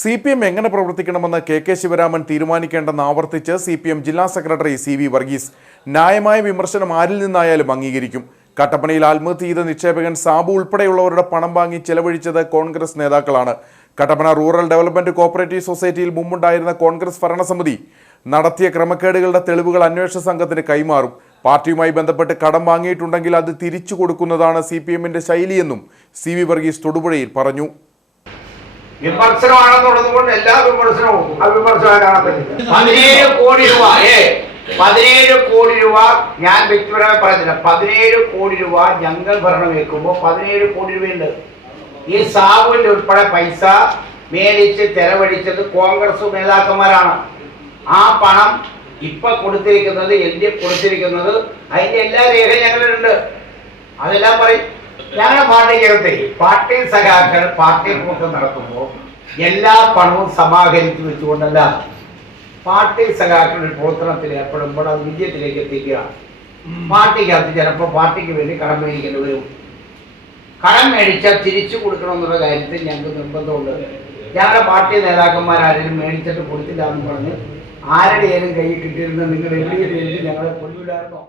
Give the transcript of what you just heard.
CPM എങ്ങനെ പ്രവർത്തിക്കണമെന്ന് K Sivaraman തീരുമാനിക്കേണ്ടെന്ന് ആവർത്തിച്ച് CPM ജില്ലാ സെക്രട്ടറി CV വർഗീസ്. ന്യായമായ വിമർശനം ആരിൽ നിന്നായാലും അംഗീകരിക്കും. കട്ടപ്പനയിൽ ആത്മഹത്യ ചെയ്ത നിക്ഷേപകൻ സാബു ഉൾപ്പെടെയുള്ളവരുടെ പണം വാങ്ങി ചെലവഴിച്ചത് കോൺഗ്രസ് നേതാക്കളാണ്. കട്ടപ്പന റൂറൽ ഡെവലപ്മെന്റ് കോഓപ്പറേറ്റീവ് സൊസൈറ്റിയിൽ മുമ്പുണ്ടായിരുന്ന കോൺഗ്രസ് ഭരണസമിതി നടത്തിയ ക്രമക്കേടുകളുടെ തെളിവുകൾ അന്വേഷണ സംഘത്തിന് കൈമാറും. പാർട്ടിയുമായി ബന്ധപ്പെട്ട് കടം വാങ്ങിയിട്ടുണ്ടെങ്കിൽ അത് തിരിച്ചു കൊടുക്കുന്നതാണ് CPMന്റെ ശൈലിയെന്നും CV വർഗീസ് തൊടുപുഴയിൽ പറഞ്ഞു. വിമർശനമാണെന്നുള്ളതുകൊണ്ട് എല്ലാ വിമർശനവും അവിമർശനമാണ്. 17 കോടി രൂപ ഞാൻ വ്യക്തിപരമായി പറഞ്ഞില്ല. 17 കോടി രൂപ ഞങ്ങൾ ഭരണം വെക്കുമ്പോൾ 17 കോടി രൂപയുണ്ട്. ഈ സാബുവിന്റെ ഉൾപ്പെടെ പൈസ മേടിച്ച് ചെലവഴിച്ചത് കോൺഗ്രസ് നേതാക്കന്മാരാണ്. ആ പണം ഇപ്പൊ കൊടുത്തിരിക്കുന്നത് LDF കൊടുത്തിരിക്കുന്നത് അതിന്റെ എല്ലാ രേഖയും ഞങ്ങളുണ്ട്. അതെല്ലാം പറയും. ഞങ്ങളുടെ പാർട്ടിക്കകത്തെ പാർട്ടി സഖാക്കൾ പാർട്ടി പ്രവർത്തനം നടത്തുമ്പോൾ എല്ലാ പണവും സമാഹരിച്ചു വെച്ചുകൊണ്ടല്ല പാർട്ടി സഖാക്കളുടെ പ്രവർത്തനത്തിൽ ഏർപ്പെടുമ്പോൾ അത് വിജയത്തിലേക്ക് എത്തിക്കുക. പാർട്ടിക്കകത്ത് ചിലപ്പോൾ പാർട്ടിക്ക് വേണ്ടി കടം മേടിക്കേണ്ടി വരും. കടം മേടിച്ചാൽ തിരിച്ചു കൊടുക്കണമെന്നുള്ള കാര്യത്തിൽ ഞങ്ങൾക്ക് നിർബന്ധമുണ്ട്. ഞങ്ങളുടെ പാർട്ടി നേതാക്കന്മാരാരും മേടിച്ചിട്ട് കൊടുത്തില്ല എന്ന് പറഞ്ഞ് ആരുടെയും കയ്യിൽ കിട്ടിയിരുന്ന നിങ്ങൾ എവിടെയും ഞങ്ങളെ കൊല്ലില്ലായിരുന്നോ?